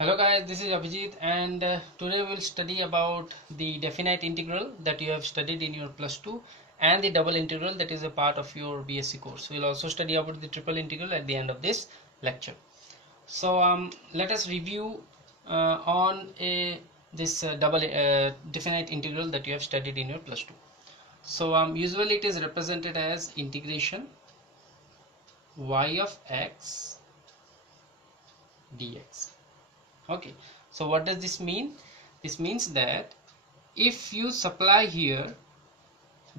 Hello guys, this is Abhijit and today we'll study about the definite integral that you have studied in your plus 2 and the double integral that is a part of your BSc course. We'll also study about the triple integral at the end of this lecture. So let us review on this double definite integral that you have studied in your plus 2. So usually it is represented as integration y of x dx. Okay, so what does this mean? This means that if you supply here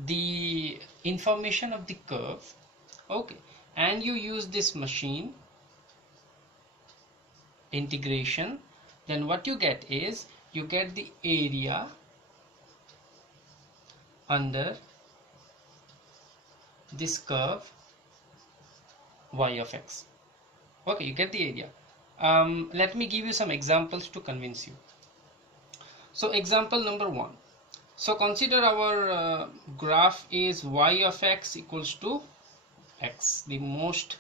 the information of the curve, okay, and you use this machine integration, then what you get is you get the area under this curve y of x. Okay, you get the area. Let me give you some examples to convince you. So example number 1. So consider our graph is y of x equals to x, the most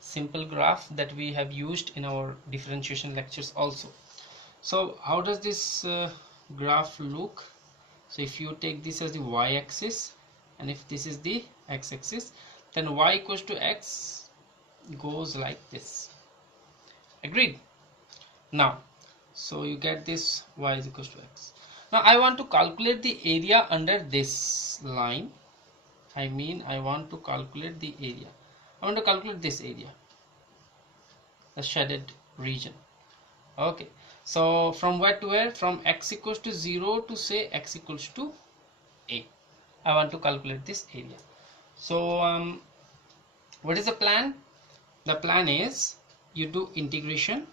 simple graph that we have used in our differentiation lectures also. So how does this graph look? So if you take this as the y-axis and if this is the x-axis, then y equals to x goes like this. Agreed? Now, so you get this y is equals to x. Now I want to calculate the area under this line. I want to calculate the area. I want to calculate this area, the shaded region. Okay, so from where to where? From x equals to 0 to say x equals to a. I want to calculate this area. So what is the plan? The plan is you do integration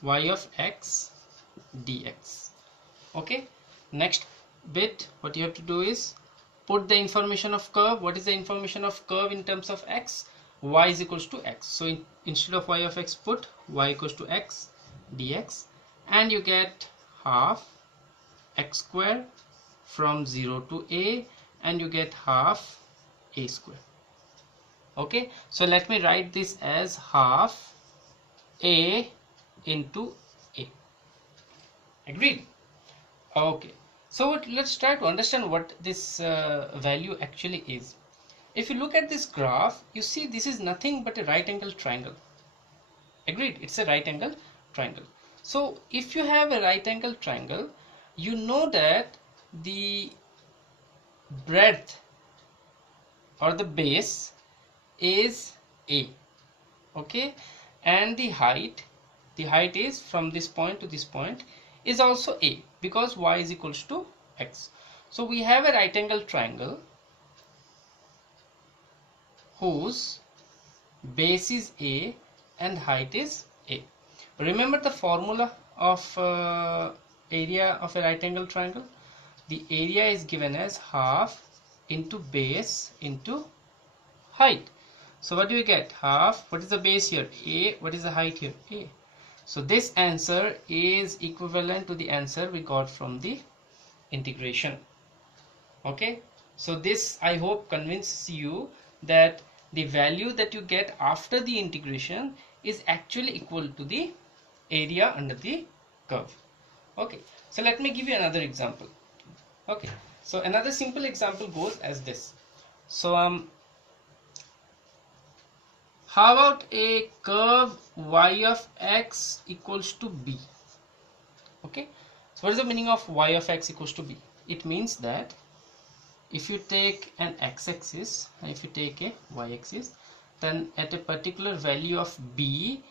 y of x dx. Okay, next bit what you have to do is put the information of curve. What is the information of curve in terms of x? Y is equals to x. So instead of y of x, put y equals to x dx, and you get half x square from 0 to a, and you get half a square. Okay, so let me write this as half a into a. Agreed? Okay, so let's try to understand what this value actually is. If you look at this graph, you see this is nothing but a right angle triangle. Agreed? It's a right angle triangle. So if you have a right angle triangle, you know that the breadth or the base is a. Okay, and the height is from this point to this point is also a, because y is equals to x. So we have a right angle triangle whose base is a and height is a. Remember the formula of area of a right angle triangle? The area is given as half into base into height. So what do you get? Half. What is the base here? A. What is the height here? A. So this answer is equivalent to the answer we got from the integration. Okay, so this I hope convinces you that the value that you get after the integration is actually equal to the area under the curve. Okay, so let me give you another example. Okay, so another simple example goes as this. So how about a curve y of x equals to b? Okay, so what is the meaning of y of x equals to b? It means that if you take an x-axis and if you take a y-axis, then at a particular value of b,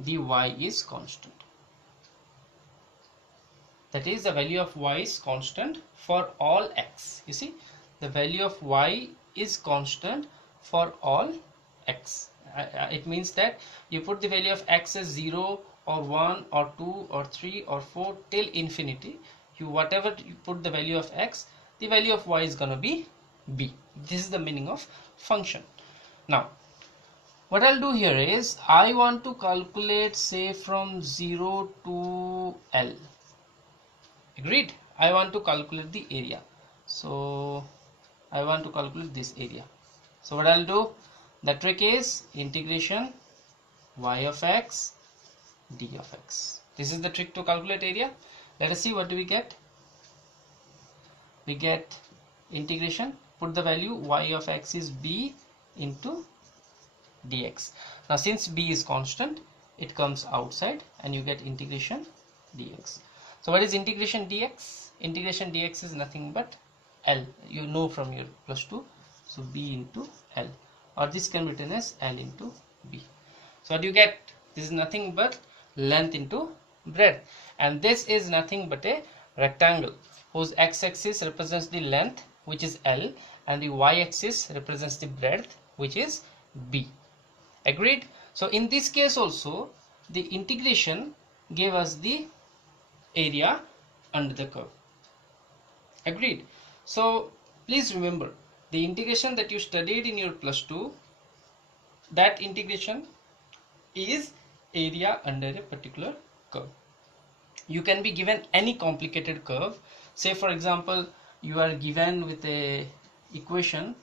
the y is constant. That is, the value of y is constant for all x. You see, the value of y is constant for all x. It means that you put the value of x as 0 or 1 or 2 or 3 or 4 till infinity. Whatever you put the value of x, the value of y is gonna be b. This is the meaning of function. Now what I'll do here is I want to calculate, say, from 0 to L. Agreed? I want to calculate the area. So I want to calculate this area. So what I'll do, the trick is integration y of x d of x. This is the trick to calculate area. Let us see what do we get. We get integration, put the value y of x is b into dx. Now since b is constant, it comes outside and you get integration dx. So what is integration dx? Integration dx is nothing but L. You know from your +2. So b into L, or this can be written as L into b. So what do you get? This is nothing but length into breadth, and this is nothing but a rectangle whose x-axis represents the length, which is L, and the y-axis represents the breadth, which is b. Agreed? So in this case also, the integration gave us the area under the curve. Agreed? So please remember, the integration that you studied in your +2, that integration is area under a particular curve. You can be given any complicated curve. Say for example, you are given with a equation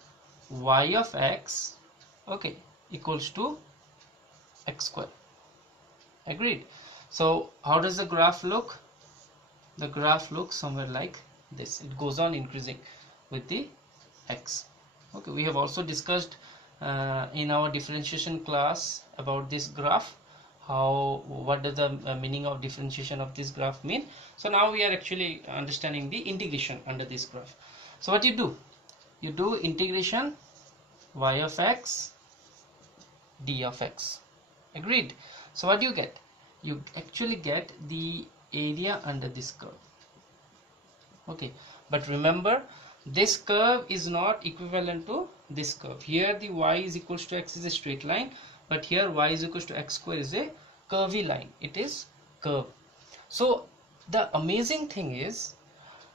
y of x, okay, equals to x square. Agreed? So how does the graph look? The graph looks somewhere like this. It goes on increasing with the x. Okay, we have also discussed in our differentiation class about this graph, what does the meaning of differentiation of this graph mean. So now we are actually understanding the integration under this graph. So what you do integration y of x d of x. Agreed? So what do you get? You actually get the area under this curve. Okay, but remember, this curve is not equivalent to this curve. Here the y is equals to x is a straight line, but here y is equals to x square is a curvy line. It is curve. So the amazing thing is,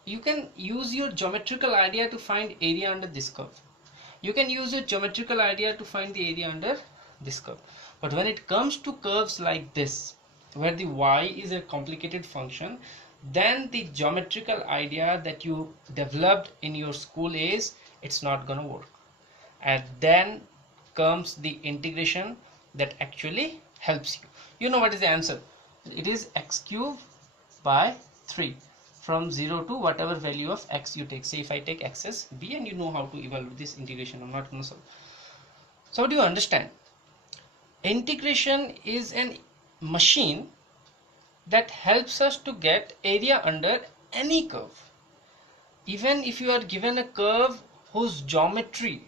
you can use your geometrical idea to find area under this curve. You can use your geometrical idea to find the area under this curve. But when it comes to curves like this, where the y is a complicated function, then the geometrical idea that you developed in your school is, it's not gonna work. And then comes the integration that actually helps you. You know what is the answer? It is x cube by 3 from 0 to whatever value of x you take. Say if I take x as b, and you know how to evaluate this integration. I'm not going to solve. So do you understand? Integration is a machine that helps us to get area under any curve. Even if you are given a curve whose geometry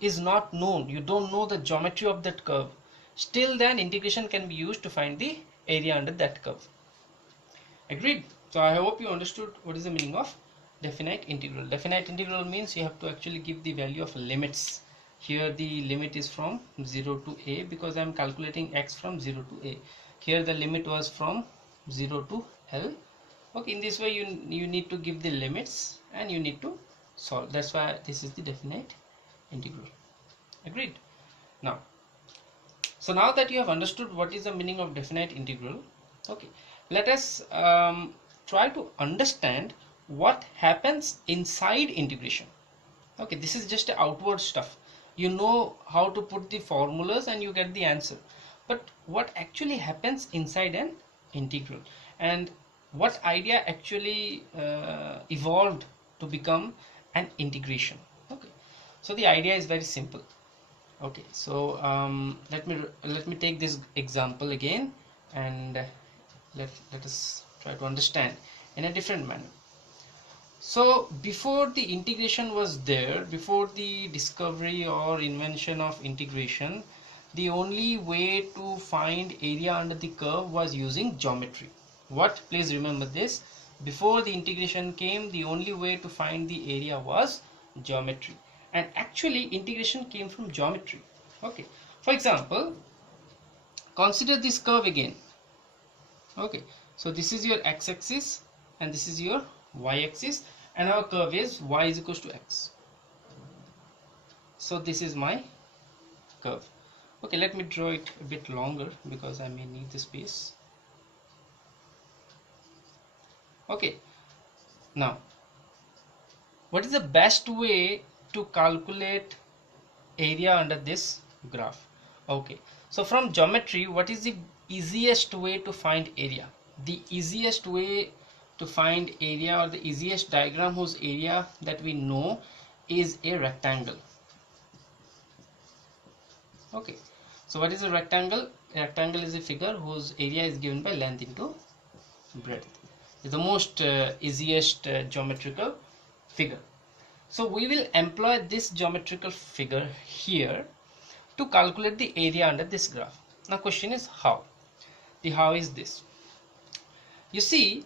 is not known, you don't know the geometry of that curve, still then integration can be used to find the area under that curve. Agreed? So I hope you understood what is the meaning of definite integral. Definite integral means you have to actually give the value of limits. Here the limit is from 0 to a, because I am calculating x from 0 to a. Here the limit was from 0 to L. Okay, in this way you need to give the limits and you need to solve. That's why this is the definite integral. Agreed? Now, so now that you have understood what is the meaning of definite integral, okay, let us try to understand what happens inside integration. Okay, this is just outward stuff. You know how to put the formulas and you get the answer, but what actually happens inside an integral, and what idea actually evolved to become an integration. Okay, so the idea is very simple. Okay, so let me take this example again, and let us try to understand in a different manner. So before the integration was there, before the discovery or invention of integration, the only way to find area under the curve was using geometry. What? Please remember this. Before the integration came, the only way to find the area was geometry. And actually integration came from geometry. Okay, for example, consider this curve again. Okay, so this is your x-axis and this is your y-axis, and our curve is y is equals to x. So this is my curve. Okay, let me draw it a bit longer because I may need the space. Okay, now what is the best way to calculate area under this graph? Okay, so from geometry, what is the easiest way to find area? the easiest way to find area, or the easiest diagram whose area that we know, is a rectangle. Okay, so what is a rectangle? A rectangle is a figure whose area is given by length into breadth. It's the most easiest geometrical figure. So we will employ this geometrical figure here to calculate the area under this graph. Now question is how? The how is this. You see,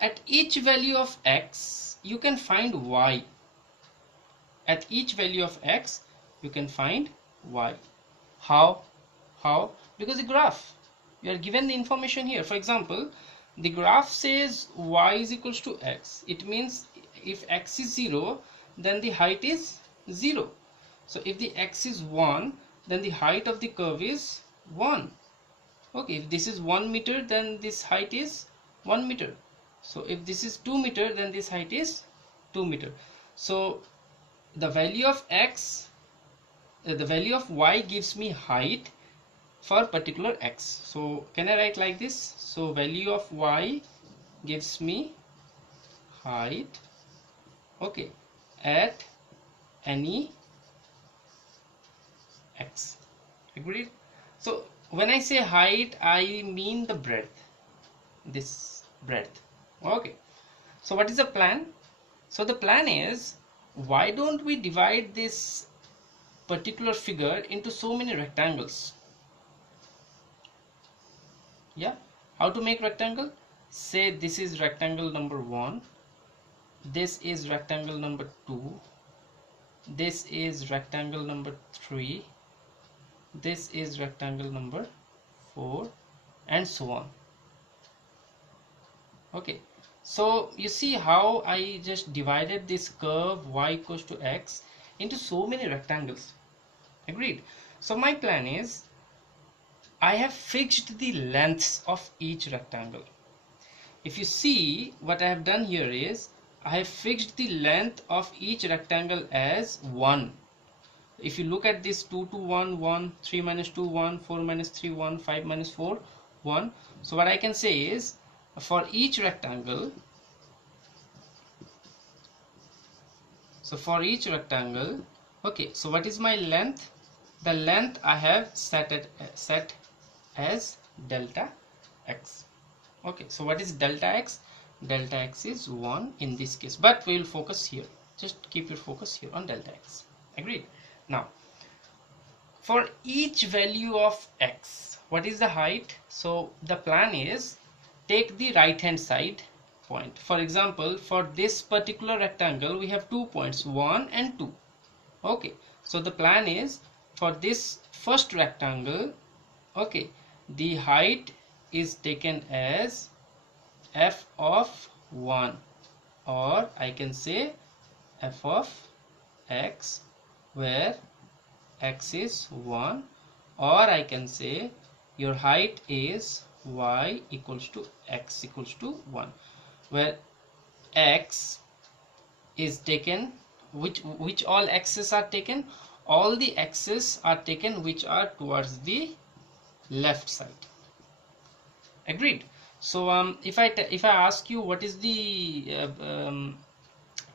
at each value of x you can find y. At each value of x you can find y. How? How? Because the graph, you are given the information here. For example, the graph says y is equals to x. It means if x is 0, then the height is 0. So if the x is 1, then the height of the curve is 1. Okay, if this is 1 meter, then this height is 1 meter. So if this is 2 meter, then this height is 2 meter. So the value of x, the value of y gives me height for particular x. So can I write like this? So value of y gives me height, okay, at any x. Agreed? So when I say height, I mean the breadth, this breadth. Okay, so what is the plan? So the plan is, why don't we divide this particular figure into so many rectangles? Yeah, how to make rectangle? Say this is rectangle number 1, this is rectangle number 2, this is rectangle number 3, this is rectangle number 4, and so on. Okay, so you see how I just divided this curve y equals to x into so many rectangles. Agreed? So my plan is, I have fixed the lengths of each rectangle. If you see, what I have done here is, I have fixed the length of each rectangle as 1. If you look at this, 2 to 1, 1, 3 minus 2, 1, 4 minus 3, 1, 5 minus 4, 1. So what I can say is, for each rectangle, okay, so what is my length? The length I have set as delta x. Okay, so what is delta x? Delta x is 1 in this case, but we will focus here. Just keep your focus here on delta x. Agreed? Now, for each value of x, what is the height? So the plan is, take the right hand side point. For example, for this particular rectangle, we have 2 points, 1 and 2. Okay, so the plan is, for this first rectangle, okay, the height is taken as f of 1, or I can say f of x, where x is 1, or I can say your height is y equals to x equals to 1, where x is taken, which all x's are taken? All the x's are taken which are towards the left side. Agreed? So if I ask you what is the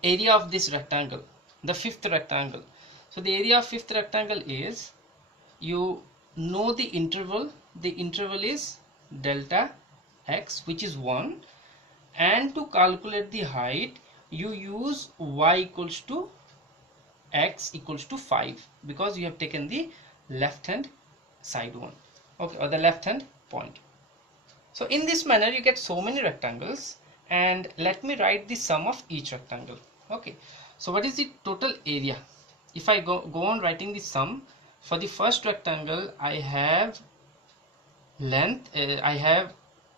area of this rectangle, the fifth rectangle, so the area of fifth rectangle is, you know the interval is delta x, which is 1, and to calculate the height you use y equals to x equals to 5, because you have taken the left hand side one, okay, or the left hand point. So in this manner you get so many rectangles, and let me write the sum of each rectangle. Okay, so what is the total area? If I go on writing the sum, for the first rectangle I have length, I have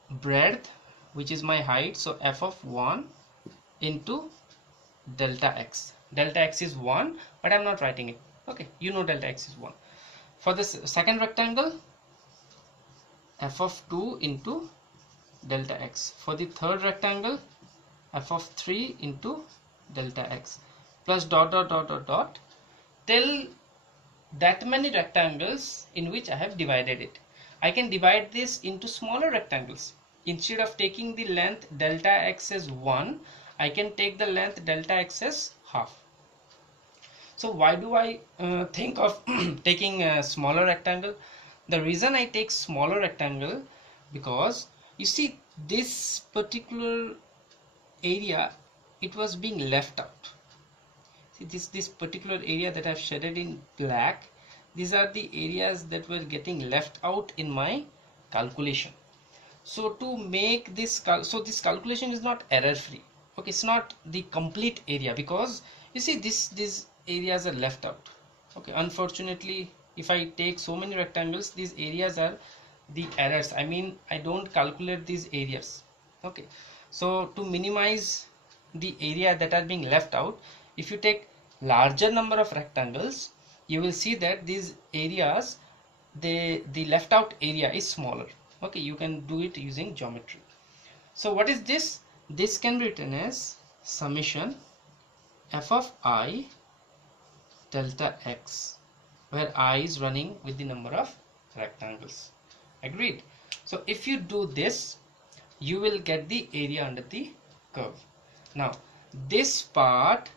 breadth, which is my height, so f of 1 into delta x. Delta x is 1, but I'm not writing it. Okay, you know delta x is 1. For the second rectangle, f of 2 into delta x. For the third rectangle, f of 3 into delta x, plus dot dot dot dot dot till that many rectangles in which I have divided it. I can divide this into smaller rectangles. instead of taking the length delta x as 1, I can take the length delta x as half. So why do I think of taking a smaller rectangle? The reason I take smaller rectangle, because you see this particular area, it was being left out. See this particular area that I've shaded in black, these are the areas that were getting left out in my calculation. So to make this so this calculation is not error free. Okay, it's not the complete area, because you see these areas are left out. Okay, unfortunately, if I take so many rectangles, these areas are the errors. I mean, I don't calculate these areas. Okay, so to minimize the area that are being left out, if you take larger number of rectangles, you will see that these areas, the left out area is smaller. Okay, you can do it using geometry. So what is this? This can be written as summation f of I delta x, where I is running with the number of rectangles. Agreed? So if you do this, you will get the area under the curve. Now this part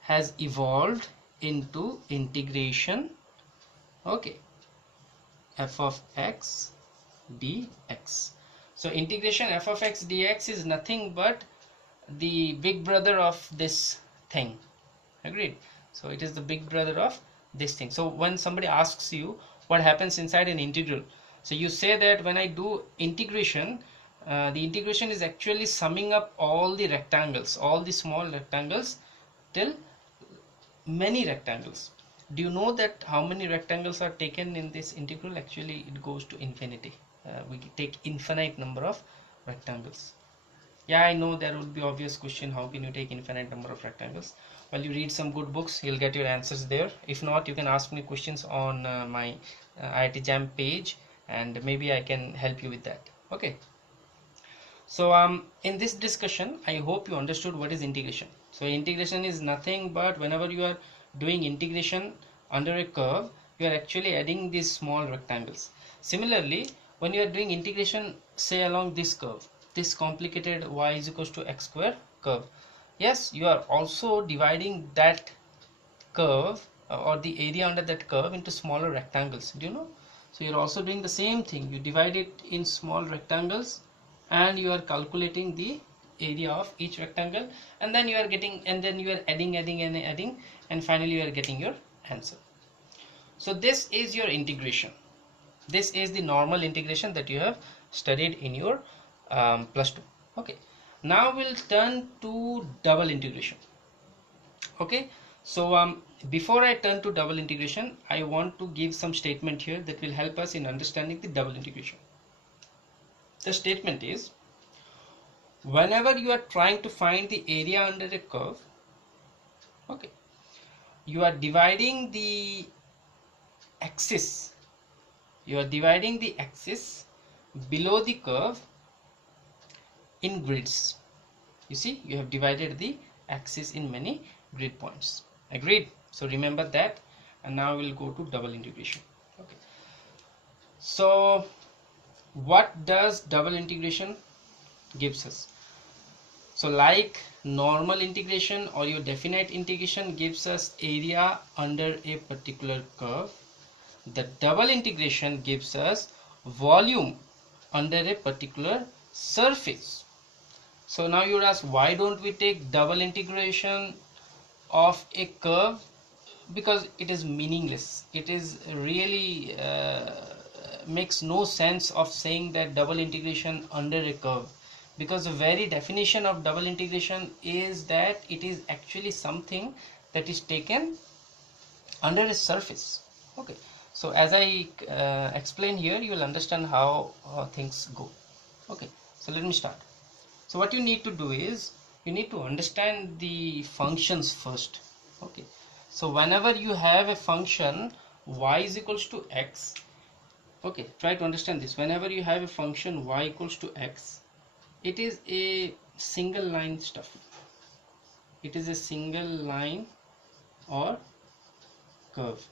has evolved into integration, okay, f of x dx. So integration f of x dx is nothing but the big brother of this thing. Agreed? So it is the big brother of this thing. So when somebody asks you what happens inside an integral, so you say that when I do integration, the integration is actually summing up all the rectangles, all the small rectangles till many rectangles. Do you know that how many rectangles are taken in this integral? Actually it goes to infinity. We take infinite number of rectangles. Yeah, I know there would be obvious question, how can you take infinite number of rectangles? Well, you read some good books, you'll get your answers there. If not, you can ask me questions on my IIT Jam page, and maybe I can help you with that. Okay, so in this discussion I hope you understood what is integration. So integration is nothing but whenever you are doing integration under a curve, you are actually adding these small rectangles. Similarly, when you are doing integration, say along this curve, this complicated y is equals to x square curve, yes, you are also dividing that curve or the area under that curve into smaller rectangles. Do you know? So you're also doing the same thing. You divide it in small rectangles and you are calculating the area of each rectangle, and then you are getting, and then you are adding and adding, and finally you are getting your answer. So this is your integration. This is the normal integration that you have studied in your +2. Okay, now we'll turn to double integration. Okay, so before I turn to double integration, I want to give some statement here that will help us in understanding the double integration. The statement is, whenever you are trying to find the area under a curve, okay, you are dividing the axis, below the curve in grids. You see, you have divided the axis in many grid points. Agreed? So remember that, and now we'll go to double integration. Okay, so what does double integration gives us? So like normal integration or your definite integration gives us area under a particular curve, the double integration gives us volume under a particular surface. So now you would ask, why don't we take double integration of a curve? Because it is meaningless. It is really makes no sense of saying that double integration under a curve, because the very definition of double integration is that it is actually something that is taken under a surface. Okay, so as I explain here, you will understand how things go. Okay, so let me start. So what you need to do is, you need to understand the functions first. Okay, so whenever you have a function y is equals to x, okay, try to understand this. Whenever you have a function y equals to x, it is a single line stuff. It is a single line or curve.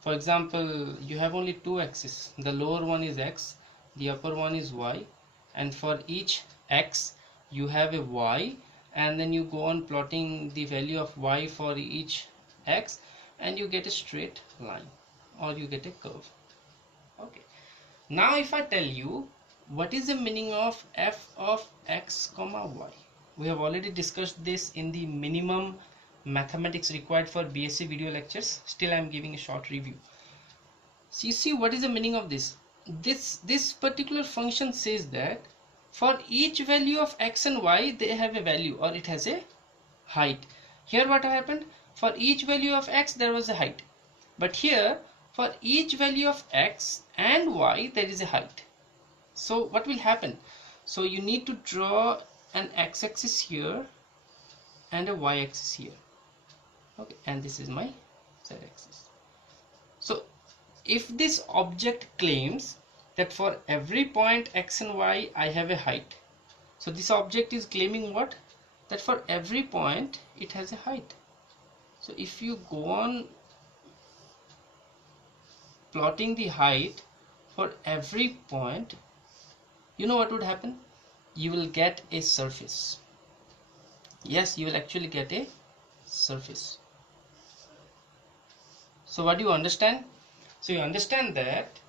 For example, you have only two axes. The lower one is x, the upper one is y, and for each x you have a y, and then you go on plotting the value of y for each x, and you get a straight line or you get a curve. Okay, now if I tell you what is the meaning of f of x comma y, we have already discussed this in the minimum mathematics required for BSc video lectures. Still I am giving a short review. So you see what is the meaning of this. This particular function says that for each value of x and y they have a value, or it has a height. Here what happened, for each value of x there was a height, but here for each value of x and y there is a height. So what will happen, so you need to draw an x-axis here and a y-axis here. Okay, and this is my z-axis. So if this object claims that for every point x and y I have a height, so this object is claiming what, that for every point it has a height. So if you go on plotting the height for every point, you know what would happen, you will get a surface. Yes, you will actually get a surface. So what do you understand? So you understand that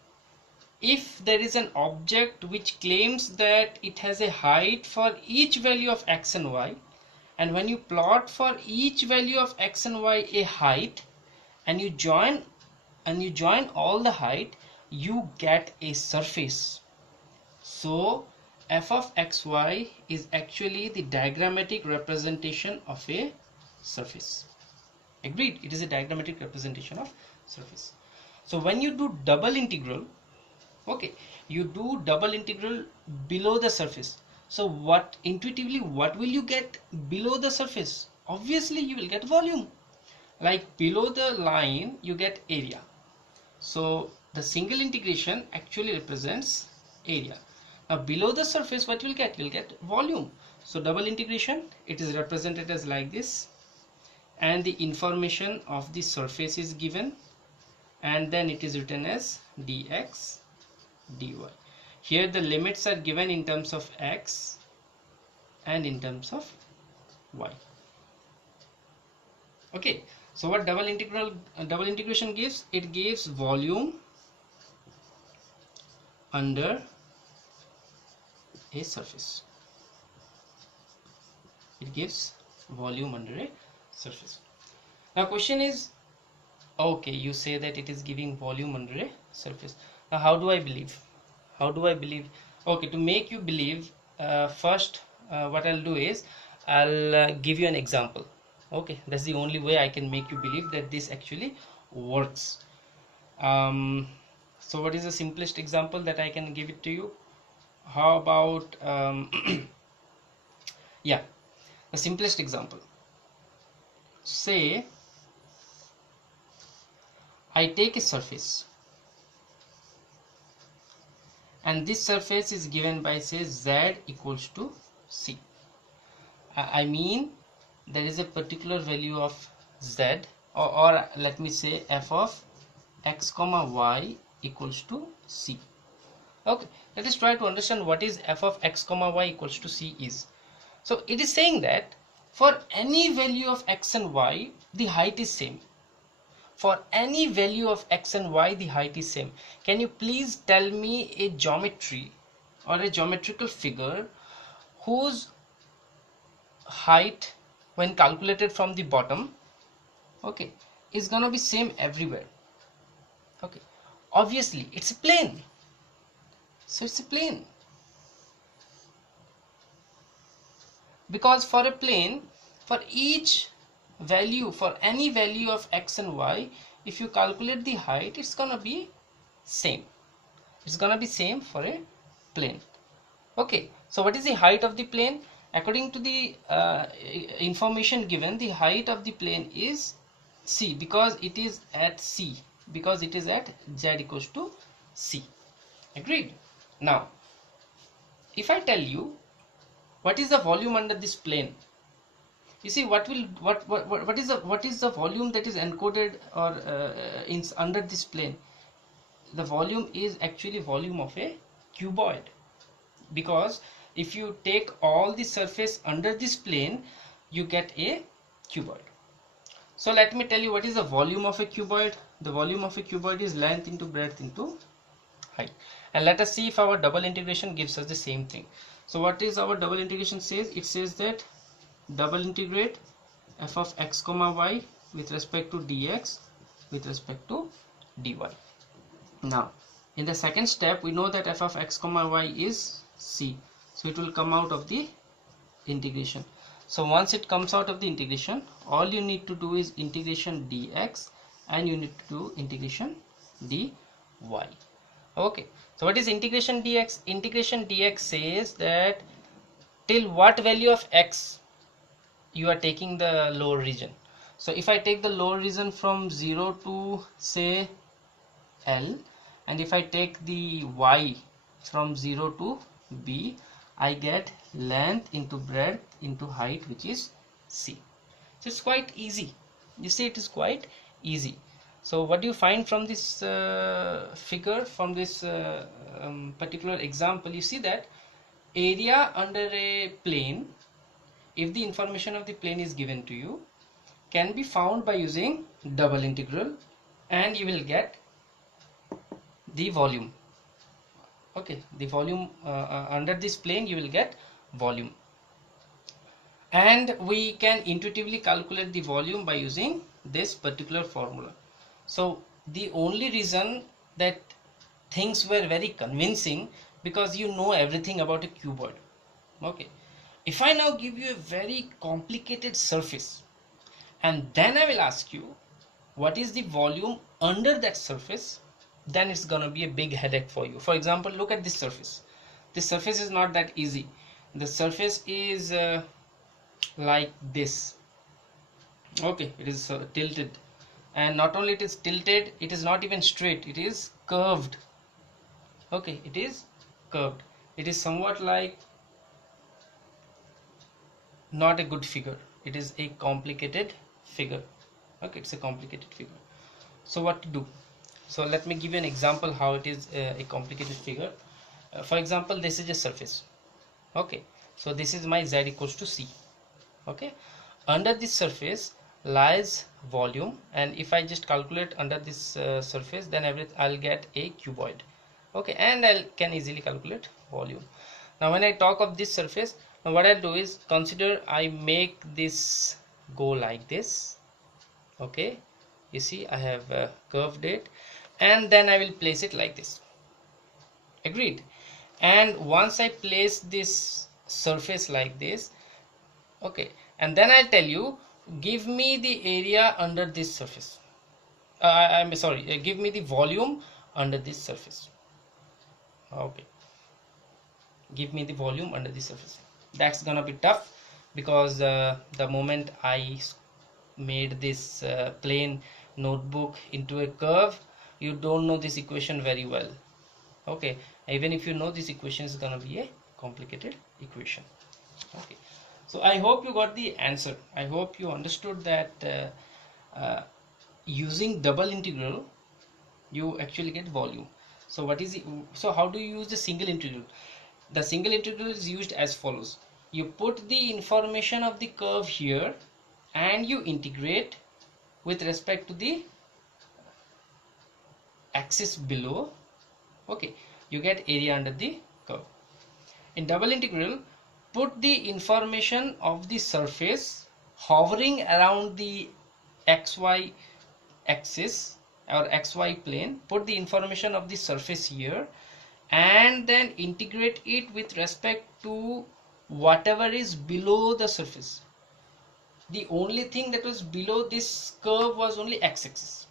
if there is an object which claims that it has a height for each value of x and y, and when you plot for each value of x and y a height, and you join all the height, you get a surface. So f of xy is actually the diagrammatic representation of a surface. Agreed? It is a diagrammatic representation of surface. So when you do double integral, okay, you do double integral below the surface. So what intuitively what will you get below the surface? Obviously you will get volume. Like below the line you get area. So the single integration actually represents area. Now below the surface what you will get? You will get volume. So double integration, it is represented as like this, and the information of the surface is given, and then it is written as dx dy. Here the limits are given in terms of x and in terms of y. Okay, so what double integration gives? It gives volume under a surface. It gives volume under a surface. Now question is, okay, you say that it is giving volume under a surface. Now how do I believe? Okay, to make you believe, first what I'll do is I'll give you an example. Okay, that's the only way I can make you believe that this actually works. So what is the simplest example that I can give it to you? How about yeah, the simplest example. Say I take a surface, and this surface is given by, say, z equals to c. I mean there is a particular value of z, or let me say f of x comma y equals to c. Okay, let us try to understand what is f of x comma y equals to c is. So it is saying that for any value of x and y the height is same. For any value of x and y the height is same. Can you please tell me a geometry or a geometrical figure whose height when calculated from the bottom, okay, is gonna be same everywhere? Okay, obviously it's a plane. So it's a plane, because for a plane, for each value, for any value of x and y, if you calculate the height, it's gonna be same. It's gonna be same for a plane. Okay, so what is the height of the plane? According to the information given, the height of the plane is c, because it is at c, because it is at z equals to c. Agreed? Now if I tell you what is the volume under this plane, you see what is the volume that is encoded or under this plane? The volume is actually volume of a cuboid. because if you take all the surface under this plane, you get a cuboid. So let me tell you what is the volume of a cuboid. The volume of a cuboid is length into breadth into height. And let us see if our double integration gives us the same thing. So what is our double integration says? It says that double integrate f of x comma y with respect to dx with respect to dy. Now in the second step, we know that f of x comma y is c, so it will come out of the integration. So once it comes out of the integration, all you need to do is integration dx and you need to do integration dy. Okay, so what is integration dx? Integration dx says that till what value of x you are taking the lower region. So if I take the lower region from 0 to say L, and if I take the y from 0 to b, I get length into breadth into height, which is c. So it's quite easy. You see, it is quite easy. So what do you find from this figure, from this particular example? You see that area under a plane, if the information of the plane is given to you, can be found by using double integral, and you will get the volume. Okay, the volume under this plane, you will get volume, and we can intuitively calculate the volume by using this particular formula. So the only reason that things were very convincing, because you know everything about a cuboid. Okay, if I now give you a very complicated surface and then I will ask you what is the volume under that surface, then it's gonna be a big headache for you. For example, look at this surface. This surface is not that easy. The surface is like this. Okay, it is tilted, and not only it is tilted, it is not even straight, it is curved. Okay, it is curved. It is somewhat like not a good figure. It is a complicated figure. Okay, it's a complicated figure. So what to do? So let me give you an example how it is a complicated figure. For example, this is a surface. Okay, so this is my z equals to c. Okay, under this surface lies volume, and if I just calculate under this surface, then I'll get a cuboid. Okay, and I can easily calculate volume. Now when I talk of this surface, now what I'll do is, consider I make this go like this. Okay, you see I have curved it, and then I will place it like this. Agreed? And once I place this surface like this, okay, and then I'll tell you, give me the area under this surface. I'm sorry, give me the volume under this surface. Okay, give me the volume under the surface. That's gonna be tough, because the moment I made this plain notebook into a curve, you don't know this equation very well. Okay, even if you know this equation is gonna be a complicated equation. Okay, so I hope you got the answer. I hope you understood that using double integral you actually get volume. So what is it? So how do you use the single integral? The single integral is used as follows. You put the information of the curve here and you integrate with respect to the axis below. Okay, you get area under the curve. In double integral, put the information of the surface hovering around the xy axis or xy plane, put the information of the surface here and then integrate it with respect to whatever is below the surface. The only thing that was below this curve was only x-axis.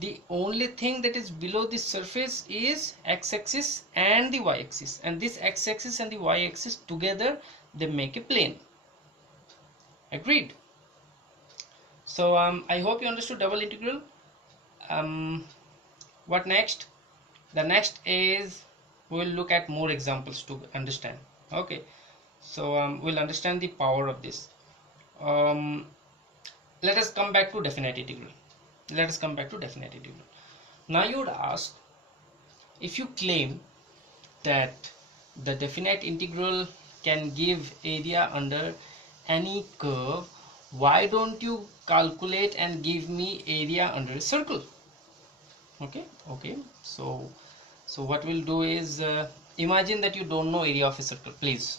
The only thing that is below this surface is x-axis and the y-axis, and this x-axis and the y-axis together, they make a plane. Agreed? So I hope you understood double integral. What next? The next is we will look at more examples to understand. Okay, so we'll understand the power of this. Let us come back to definite integral. Let us come back to definite integral. Now you would ask, if you claim that the definite integral can give area under any curve, why don't you calculate and give me area under a circle? Okay, so what we'll do is, imagine that you don't know area of a circle, please.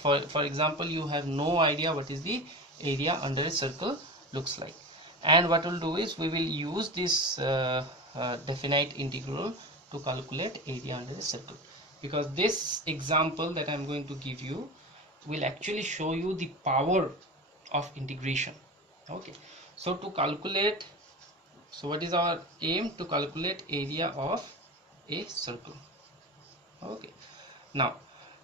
For example, you have no idea what is the area under a circle looks like, and what we'll do is we will use this definite integral to calculate area under a circle, because this example that I'm going to give you will actually show you the power of integration. Okay, so to calculate, so what is our aim? To calculate area of a circle. Okay, now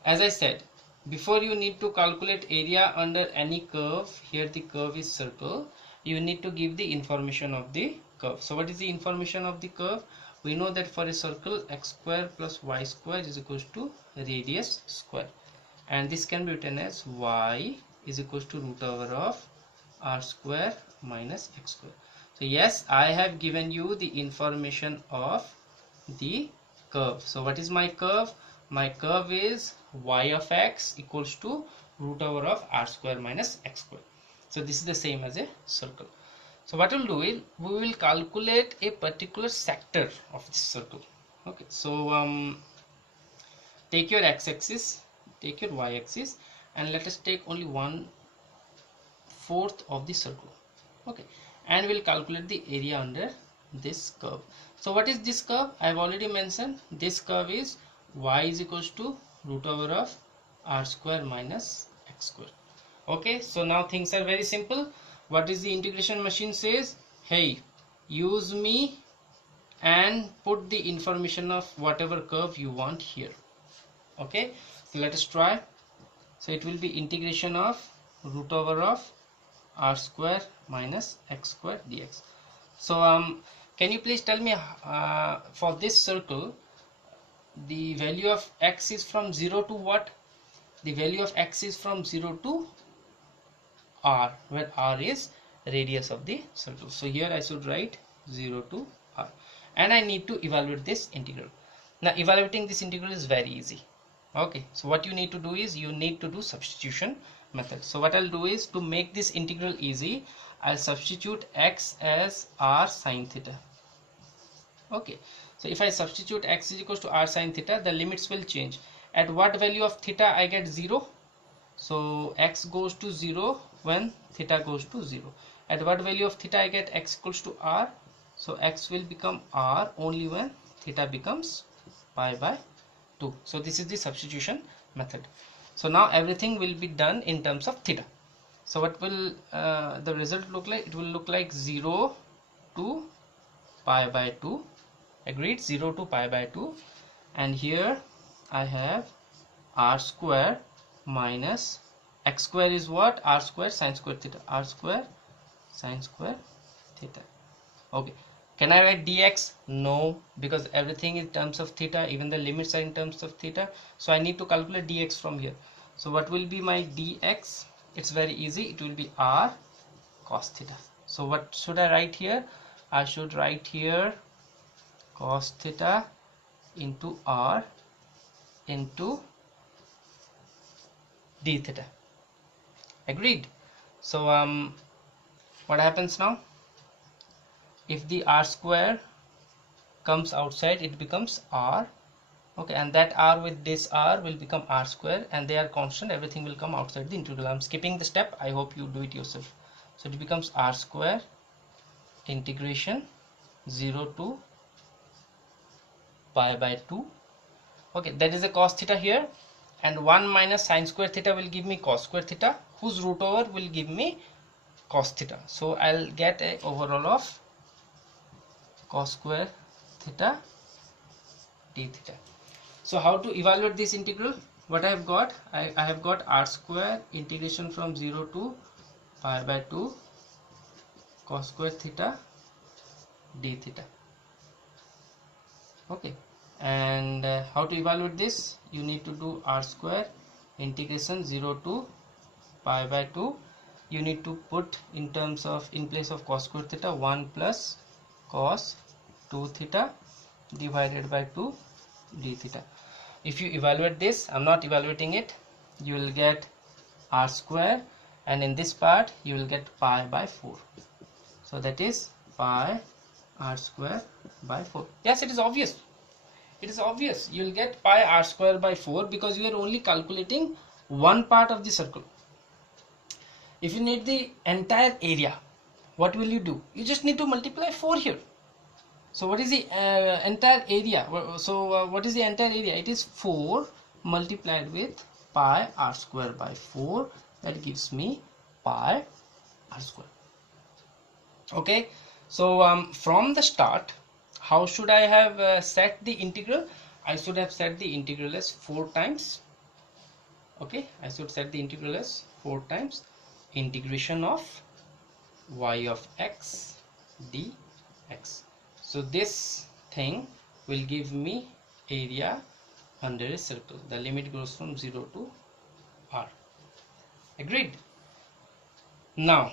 as I said before, you need to calculate area under any curve. Here the curve is circle. You need to give the information of the curve. So what is the information of the curve? We know that for a circle, x square plus y square is equals to radius square, and this can be written as y is equals to root over of r square minus x square. So yes, I have given you the information of the curve. So what is my curve? My curve is y of x equals to root over of r square minus x square. So this is the same as a circle. So what we'll do is we will calculate a particular sector of this circle. Okay, so take your x-axis, take your y-axis, and let us take only 1/4 of the circle. Okay, and we'll calculate the area under this curve. So what is this curve? I have already mentioned this curve is y is equals to root over of r square minus x square. Okay, so now things are very simple. What is the integration machine says? Hey, use me and put the information of whatever curve you want here. Okay, so let us try. So it will be integration of root over of r square minus x square dx. So can you please tell me, for this circle, the value of x is from 0 to what? The value of x is from 0 to r, where r is radius of the circle. So here I should write 0 to r, and I need to evaluate this integral. Now evaluating this integral is very easy. Okay, so what you need to do is you need to do substitution method. So what I'll do is, to make this integral easy, I'll substitute x as r sine theta. Okay, so if I substitute x is equals to r sine theta, the limits will change. At what value of theta I get 0? So x goes to 0 when theta goes to 0. At what value of theta I get x equals to r? So x will become r only when theta becomes pi by 2. So this is the substitution method. So now everything will be done in terms of theta. So what will the result look like? It will look like 0 to pi by 2. Agreed? 0 to pi by 2. And here I have r square minus x square is what? R square sine square theta. R square sine square theta. Okay. Can I write dx? No, because everything is in terms of theta, even the limits are in terms of theta. So I need to calculate dx from here. So what will be my dx? It's very easy. It will be r cos theta. So what should I write here? I should write here cos theta into r into d theta. Agreed? So what happens now? If the r square comes outside, it becomes r. Okay, and that r with this r will become r square, and they are constant. Everything will come outside the integral. I'm skipping the step. I hope you do it yourself. So it becomes r square integration 0 to pi by 2. Okay, that is a cos theta here, and 1 minus sine square theta will give me cos square theta, whose root over will give me cos theta. So I'll get a overall of cos square theta d theta. So how to evaluate this integral? What I have got? I have got r square integration from 0 to pi by 2 cos square theta d theta. Okay, and how to evaluate this? You need to do r square integration 0 to pi by 2. You need to put in terms of, in place of cos square theta, 1 plus cos 2 theta divided by 2 d theta. if you evaluate this, I'm not evaluating it, you will get r square, and in this part you will get pi by 4. So that is pi r square by 4. Yes, it is obvious. It is obvious. You will get pi r square by 4 because you are only calculating one part of the circle. If you need the entire area, what will you do? You just need to multiply 4 here. So what is the entire area? So what is the entire area? It is 4 multiplied with pi r square by 4. That gives me pi r square. Okay. So from the start, how should I have set the integral? I should have set the integral as 4 times. Okay, I should set the integral as 4 times integration of y of x dx. So this thing will give me area under a circle. The limit goes from 0 to r. Agreed? Now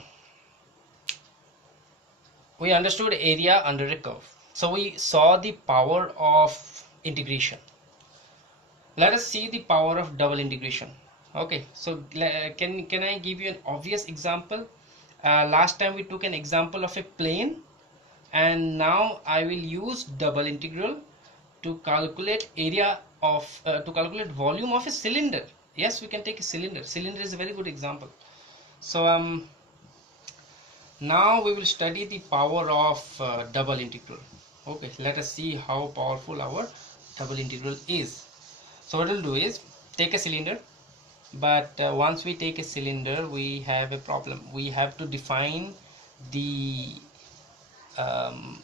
we understood area under a curve. So we saw the power of integration. Let us see the power of double integration. Okay, so can I give you an obvious example? Last time we took an example of a plane, and now I will use double integral to calculate area of to calculate volume of a cylinder. Yes, we can take a cylinder. Cylinder is a very good example. So now we will study the power of double integral. Okay, let us see how powerful our double integral is. So what we'll do is take a cylinder, but once we take a cylinder, we have a problem. We have to define the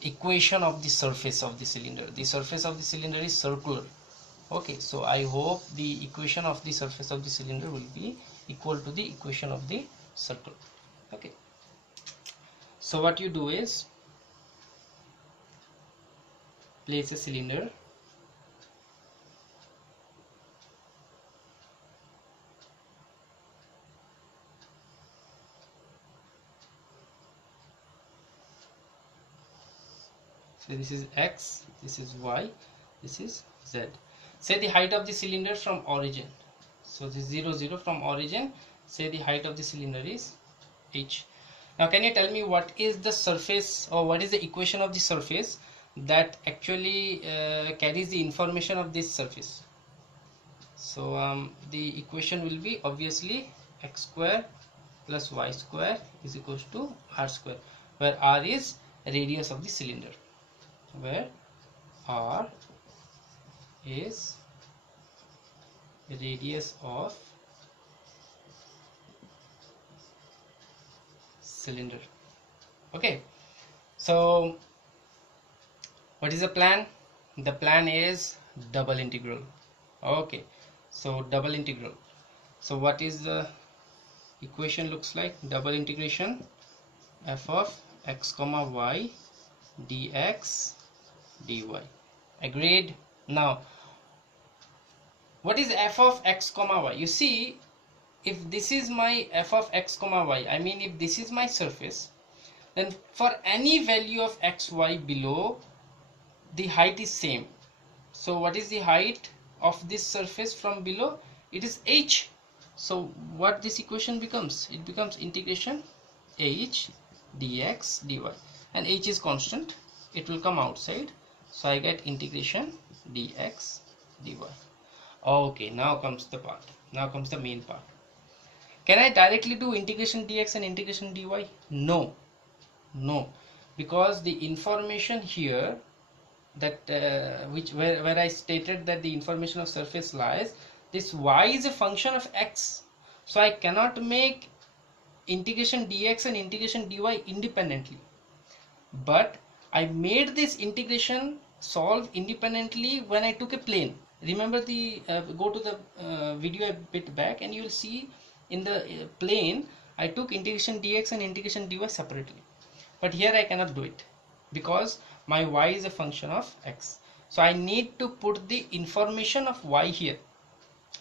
equation of the surface of the cylinder. The surface of the cylinder is circular. Okay, so I hope the equation of the surface of the cylinder will be equal to the equation of the circle. Okay, so what you do is place a cylinder, so this is x, this is y, this is z. Say the height of the cylinder from origin. So this 0 0 from origin. Say the height of the cylinder is h. Now can you tell me what is the surface, or what is the equation of the surface that actually carries the information of this surface? So the equation will be obviously x square plus y square is equals to r square, where r is radius of the cylinder, where r is radius of cylinder. Okay, so what is the plan? The plan is double integral. Okay, so double integral. So what is the equation looks like? Double integration f of x comma y dx dy. Agreed? Now what is f of x comma y? You see, if this is my f of x comma y, I mean if this is my surface, then for any value of xy below, the height is same. So what is the height of this surface from below? It is h. So what this equation becomes? It becomes integration h dx dy, and h is constant, it will come outside, so I get integration dx dy. Okay, now comes the part, now comes the main part. Can I directly do integration dx and integration dy? No, because the information here that where I stated that the information of surface lies, this y is a function of x, so I cannot make integration dx and integration dy independently. But I made this integration solve independently when I took a plane. Remember the go to the video a bit back and you will see in the plane I took integration dx and integration dy separately. But here I cannot do it because my y is a function of x. So I need to put the information of y here.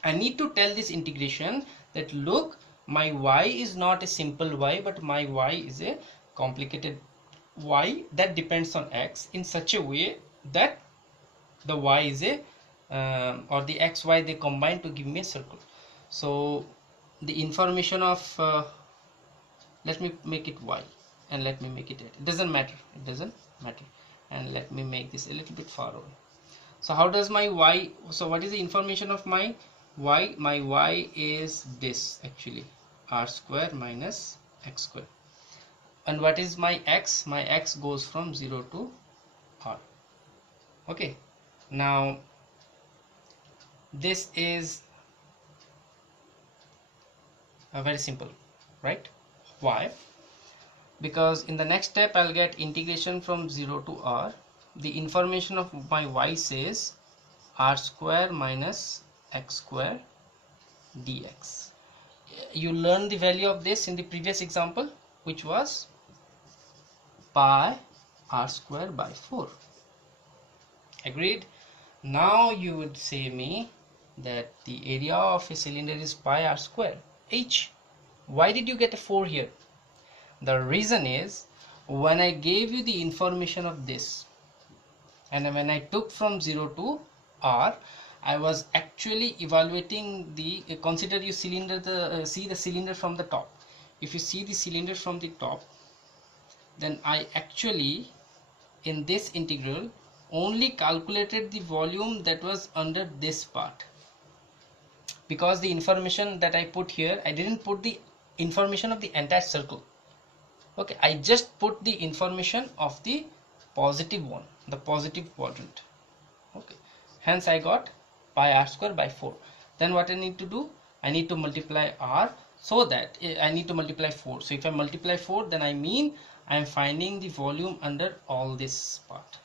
I need to tell this integration that look, my y is not a simple y, but my y is a complicated y that depends on x in such a way that the y is a or the xy, they combine to give me a circle. So the information of let me make it y and let me make it 8. It doesn't matter, it doesn't matter. And let me make this a little bit far away. So how does my y, so what is the information of my y? My y is this actually, r square minus x square. And what is my x? My x goes from 0 to r. Okay, now this is very simple, right? Why? Because in the next step I'll get integration from 0 to r. The information of my y says r square minus x square dx. You learned the value of this in the previous example, which was pi r square by 4. Agreed? Now you would say me that the area of a cylinder is pi r square h. Why did you get a 4 here? The reason is, when I gave you the information of this and when I took from 0 to r, I was actually evaluating the consider you cylinder, the see the cylinder from the top. If you see the cylinder from the top, then I actually in this integral only calculated the volume that was under this part, because the information that I put here, I didn't put the information of the entire circle. Okay, I just put the information of the positive one, the positive quadrant. Okay, hence I got pi r square by 4. Then what I need to do, I need to multiply r, so that I need to multiply 4. So if I multiply 4, then I mean I am finding the volume under all this part.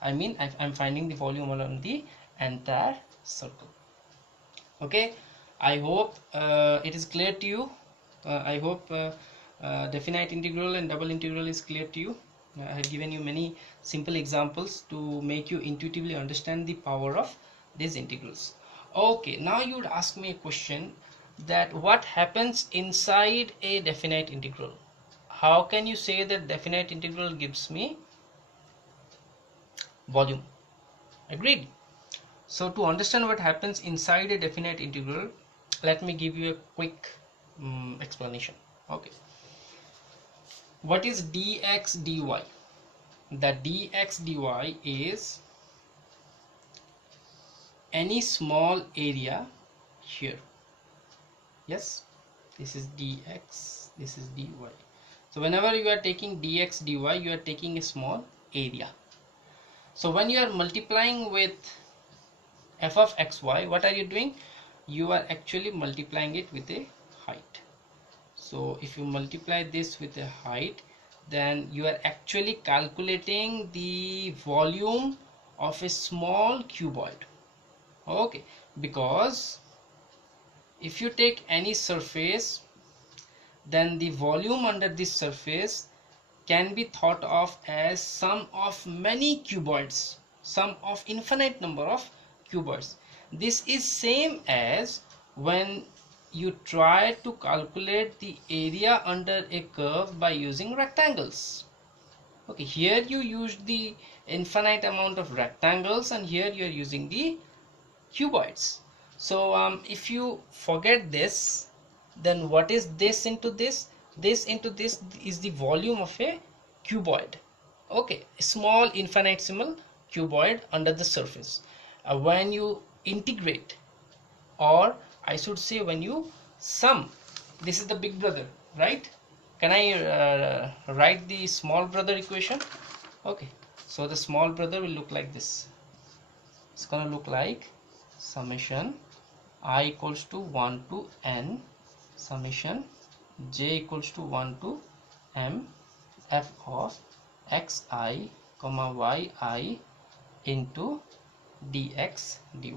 I mean I'm finding the volume on the entire circle. Okay, I hope it is clear to you. I hope definite integral and double integral is clear to you. I have given you many simple examples to make you intuitively understand the power of these integrals. Okay, now you would ask me a question that what happens inside a definite integral? How can you say that definite integral gives me volume? Agreed? So to understand what happens inside a definite integral, let me give you a quick explanation. Okay, what is dx dy? The dx dy is any small area here. Yes, this is dx, this is dy. So whenever you are taking dx dy, you are taking a small area. So when you are multiplying with f of xy, what are you doing? You are actually multiplying it with a height. So if you multiply this with a height, then you are actually calculating the volume of a small cuboid. Okay, because if you take any surface, then the volume under this surface can be thought of as sum of many cuboids, sum of infinite number of cuboids. This is same as when you try to calculate the area under a curve by using rectangles. Okay, here you use the infinite amount of rectangles and here you are using the cuboids. So if you forget this, then what is this into this? This into this is the volume of a cuboid. Okay, a small infinitesimal cuboid under the surface. When you integrate, or I should say when you sum, this is the big brother, right? Can I write the small brother equation? Okay, so the small brother will look like this. It's gonna look like summation I equals to 1 to n summation j equals to 1 to m f of xi comma yi into dx dy.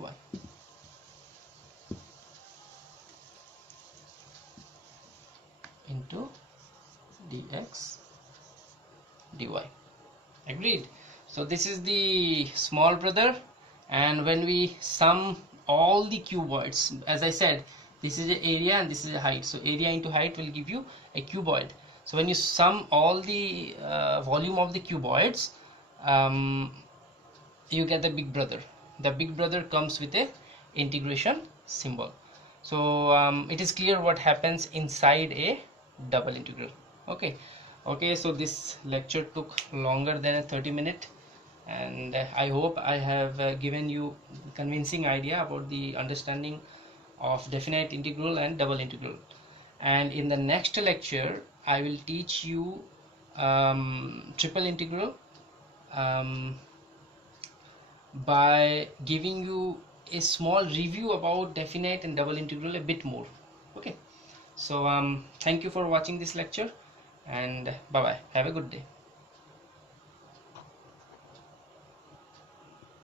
Into dx dy. Agreed? So this is the small brother, and when we sum all the cuboids, as I said, this is the area and this is the height, so area into height will give you a cuboid. So when you sum all the volume of the cuboids, you get the big brother. the big brother comes with a integration symbol. So it is clear what happens inside a double integral. Okay, so this lecture took longer than a 30-minute, and I hope I have given you convincing idea about the understanding of definite integral and double integral. And in the next lecture I will teach you triple integral by giving you a small review about definite and double integral a bit more. Okay, so thank you for watching this lecture, and bye bye, have a good day.